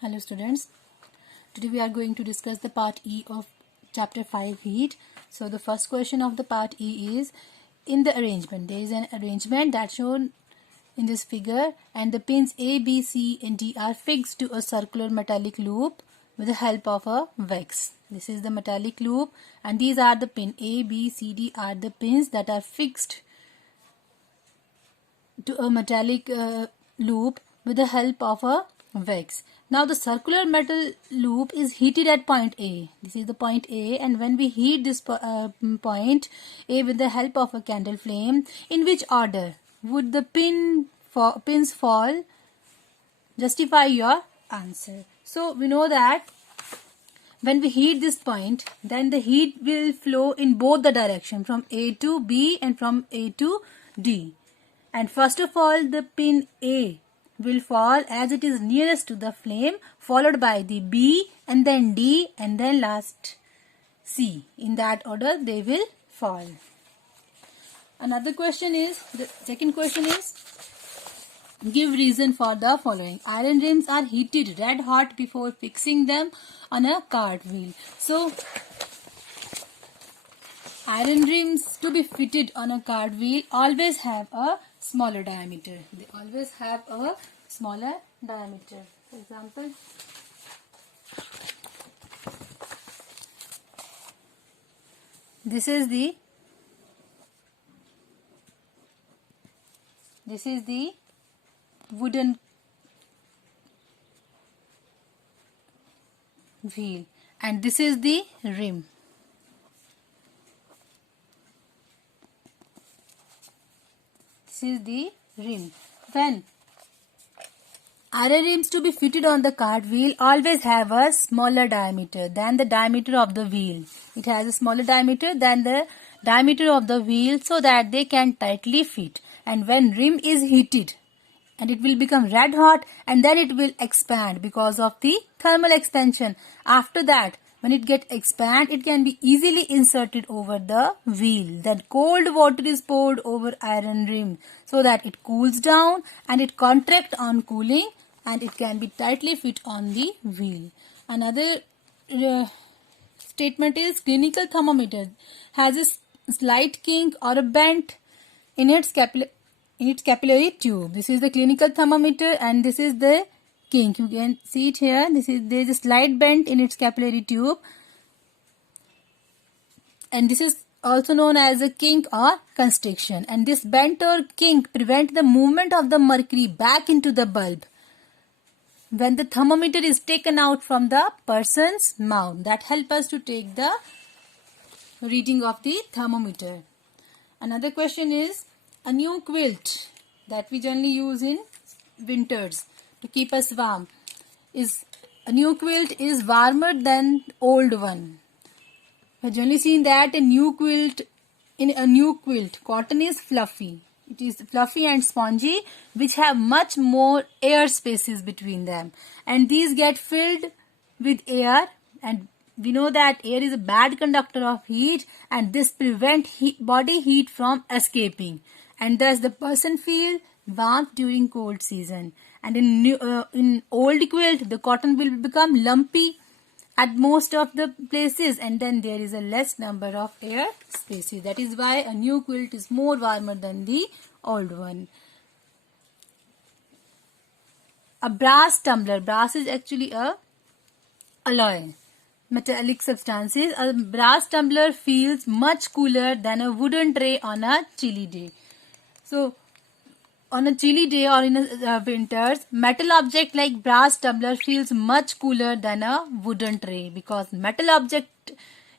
Hello students, today we are going to discuss the part E of chapter 5 heat. So the first question of the part E is in the arrangement. There is an arrangement that's shown in this figure and the pins A, B, C and D are fixed to a circular metallic loop with the help of a Vex. This is the metallic loop and these are the pin A, B, C, D are the pins that are fixed to a metallic loop with the help of a Vex. Now the circular metal loop is heated at point A. This is the point A, and when we heat this point A with the help of a candle flame, in which order would the pins fall? Justify your answer. So we know that when we heat this point, then the heat will flow in both the direction, from A to B and from A to D. And first of all, the pin A will fall as it is nearest to the flame, followed by the B and then D and then last C. In that order they will fall. Another question is, the second question is, give reason for the following. Iron rims are heated red hot before fixing them on a cart wheel. So iron rims to be fitted on a cart wheel always have a smaller diameter. They always have a smaller diameter. For example, this is the wooden wheel and this is the rim. This is the rim. When iron rims to be fitted on the cart wheel always have a smaller diameter than the diameter of the wheel. It has a smaller diameter than the diameter of the wheel so that they can tightly fit. And when rim is heated, and it will become red hot and then it will expand because of the thermal expansion. After that, when it gets expand, it can be easily inserted over the wheel. Then cold water is poured over iron rim so that it cools down and it contracts on cooling and it can be tightly fit on the wheel. Another statement is clinical thermometer has a slight kink or a bend in its capillary tube. This is the clinical thermometer and this is the kink. You can see it here. There is a slight bend in its capillary tube and this is also known as a kink or constriction, and this bend or kink prevent the movement of the mercury back into the bulb when the thermometer is taken out from the person's mouth. That helps us to take the reading of the thermometer. Another question is, a new quilt that we generally use in winters to keep us warm, is a new quilt is warmer than old one. We have generally seen that in a new quilt, cotton is fluffy. It is fluffy and spongy, which have much more air spaces between them, and these get filled with air, and we know that air is a bad conductor of heat and this prevents body heat from escaping, and thus the person feel warmth during cold season. And in old quilt, the cotton will become lumpy at most of the places and then there is a less number of air spaces. That is why a new quilt is more warmer than the old one. A brass tumbler. Brass is actually a alloy, metallic substances. A brass tumbler feels much cooler than a wooden tray on a chilly day. So on a chilly day or in a winters, metal object like brass tumbler feels much cooler than a wooden tray because metal object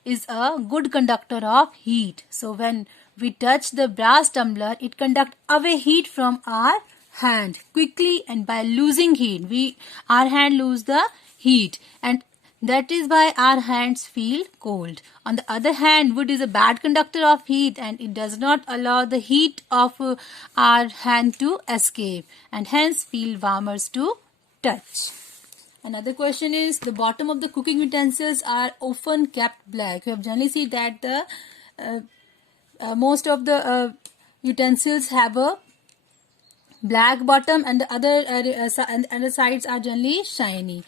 is a good conductor of heat. So when we touch the brass tumbler, it conducts away heat from our hand quickly, and by losing heat, our hand lose the heat, and that is why our hands feel cold. On the other hand, wood is a bad conductor of heat and it does not allow the heat of our hand to escape and hence feel warmer to touch. Another question is, the bottom of the cooking utensils are often kept black. You have generally seen that the most of the utensils have a black bottom, and the other sides are generally shiny.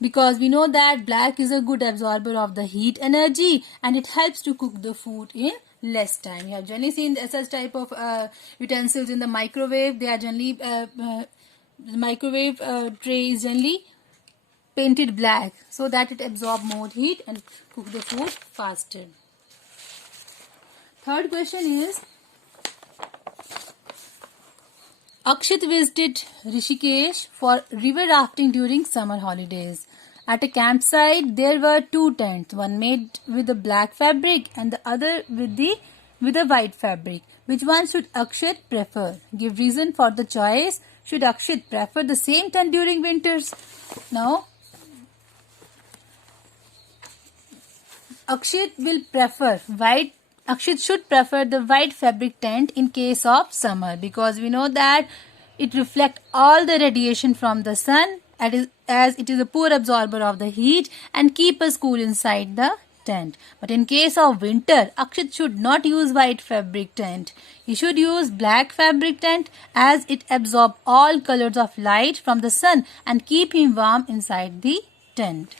Because we know that black is a good absorber of the heat energy and it helps to cook the food in less time. You have generally seen such type of utensils in the microwave. They are generally the microwave tray is generally painted black so that it absorbs more heat and cook the food faster. Third question is, Akshit visited Rishikesh for river rafting during summer holidays. At a campsite, there were two tents, one made with a black fabric and the other with a white fabric. Which one should Akshit prefer? Give reason for the choice. Should Akshit prefer the same tent during winters? Now, Akshit should prefer the white fabric tent in case of summer, because we know that it reflects all the radiation from the sun as it is a poor absorber of the heat and keep us cool inside the tent. But in case of winter, Akshit should not use white fabric tent. He should use black fabric tent as it absorbs all colors of light from the sun and keep him warm inside the tent.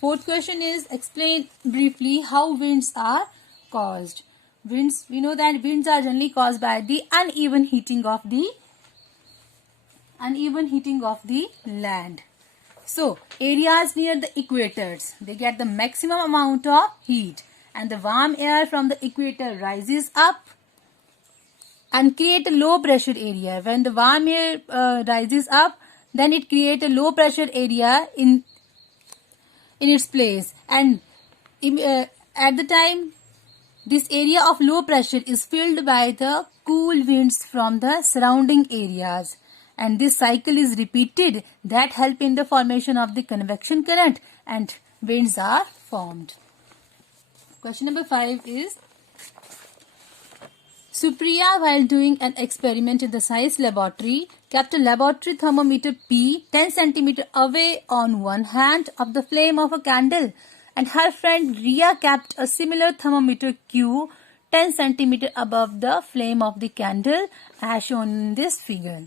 Fourth question is, explain briefly how winds are caused. Winds, we know that winds are generally caused by the uneven heating of the land. So, areas near the equators, they get the maximum amount of heat, and the warm air from the equator rises up and create a low pressure area. When the warm air rises up, then it creates a low pressure area in its place, and at the time this area of low pressure is filled by the cool winds from the surrounding areas, and this cycle is repeated that help in the formation of the convection current and winds are formed. Question number 5 is, Supriya, while doing an experiment in the science laboratory, kept a laboratory thermometer P 10 cm away on one hand of the flame of a candle, and her friend Riya kept a similar thermometer Q 10 cm above the flame of the candle as shown in this figure.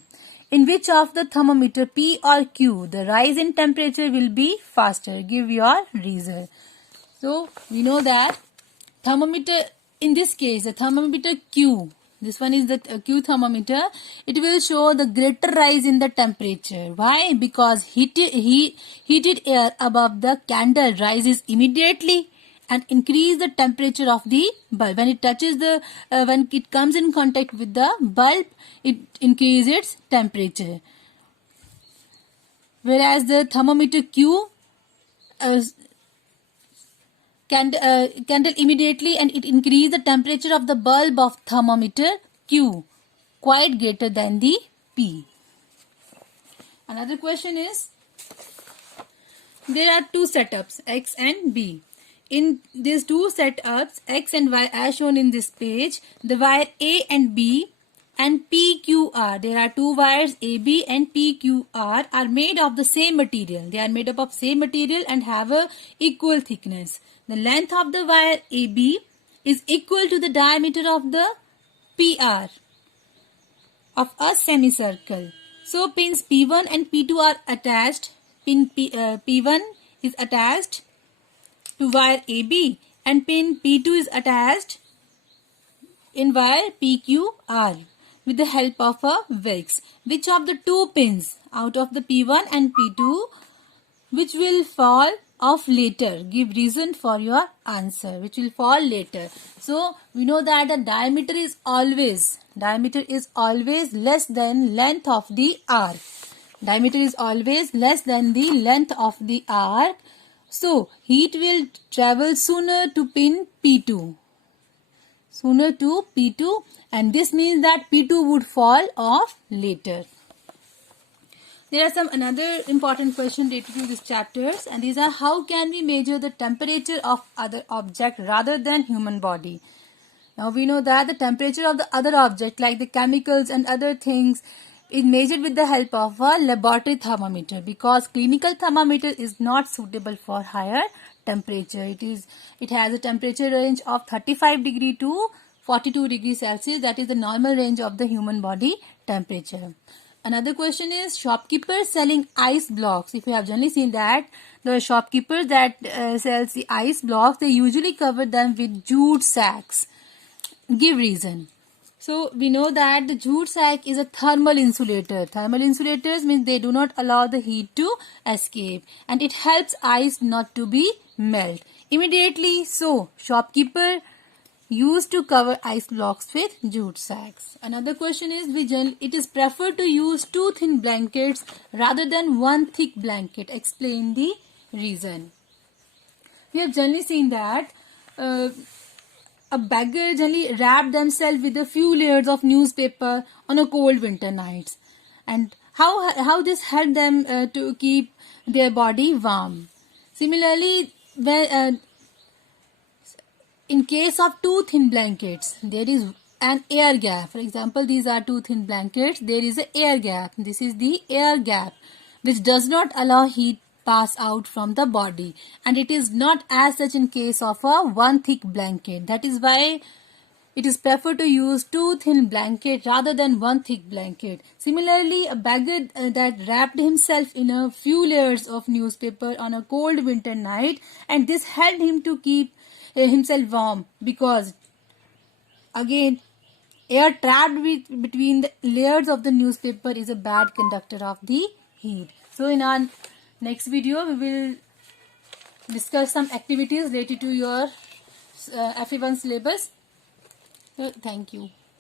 In which of the thermometer P or Q the rise in temperature will be faster? Give your reason. So we know that thermometer, in this case the thermometer Q, this one is the Q thermometer, it will show the greater rise in the temperature. Why? Because heated air above the candle rises immediately and increase the temperature of the bulb. When it touches when it comes in contact with the bulb, it increases its temperature. Whereas the thermometer Q candle immediately and it increases the temperature of the bulb of thermometer Q quite greater than the P. Another question is, there are two setups X and B. In these two setups X and Y as shown in this page, the wire A and B and PQR, there are two wires AB and PQR are made of the same material. They are made up of same material and have a equal thickness. The length of the wire AB is equal to the diameter of the PR of a semicircle. So pins P1 and P2 are attached. Pin P1 is attached to wire AB and pin P2 is attached in wire PQR with the help of a Velcro. Which of the two pins out of the P1 and P2 which will fall off later? Give reason for your answer. Which will fall later. So we know that the diameter is always less than length of the arc. Diameter is always less than the length of the arc. So heat will travel sooner to pin P2. And this means that P2 would fall off later. There are some another important questions related to these chapters, and these are, how can we measure the temperature of other object rather than human body? Now we know that the temperature of the other object like the chemicals and other things is measured with the help of a laboratory thermometer, because clinical thermometer is not suitable for higher temperature. It has a temperature range of 35 degree to 42 degrees Celsius. That is the normal range of the human body temperature. Another question is shopkeepers selling ice blocks. If you have generally seen that the shopkeepers that sells the ice blocks, they usually cover them with jute sacks. Give reason. So we know that the jute sack is a thermal insulator. Thermal insulators means they do not allow the heat to escape, and it helps ice not to be melt immediately. So shopkeeper used to cover ice blocks with jute sacks. Another question is it is preferred to use 2 thin blankets rather than 1 thick blanket. Explain the reason. We have generally seen that a beggar generally wrapped themselves with a few layers of newspaper on a cold winter nights, and how this helped them to keep their body warm. Similarly, when in case of 2 thin blankets, there is an air gap. For example, these are 2 thin blankets. There is an air gap. This is the air gap, which does not allow heat pass out from the body, and it is not as such in case of a 1 thick blanket. That is why it is preferred to use 2 thin blankets rather than 1 thick blanket. Similarly, a beggar that wrapped himself in a few layers of newspaper on a cold winter night, and this helped him to keep himself warm, because again air trapped between the layers of the newspaper is a bad conductor of the heat. So in our next video we will discuss some activities related to your FA1 syllabus. So thank you.